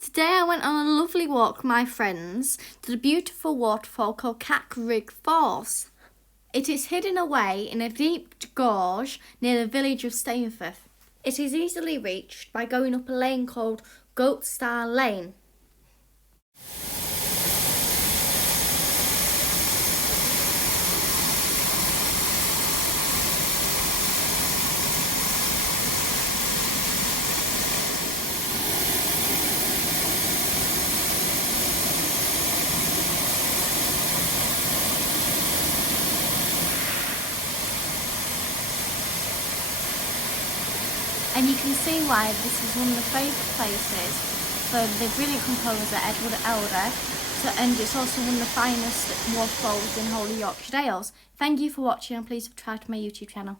Today I went on a lovely walk with my friends to the beautiful waterfall called Catrigg Force. It is hidden away in a deep gorge near the village of Stainforth. It is easily reached by going up a lane called Goat Star Lane. And you can see why this is one of the favourite places for the brilliant composer Edward Elgar, and it's also one of the finest waterfalls in whole Yorkshire Dales. Thank you for watching and please subscribe to my YouTube channel.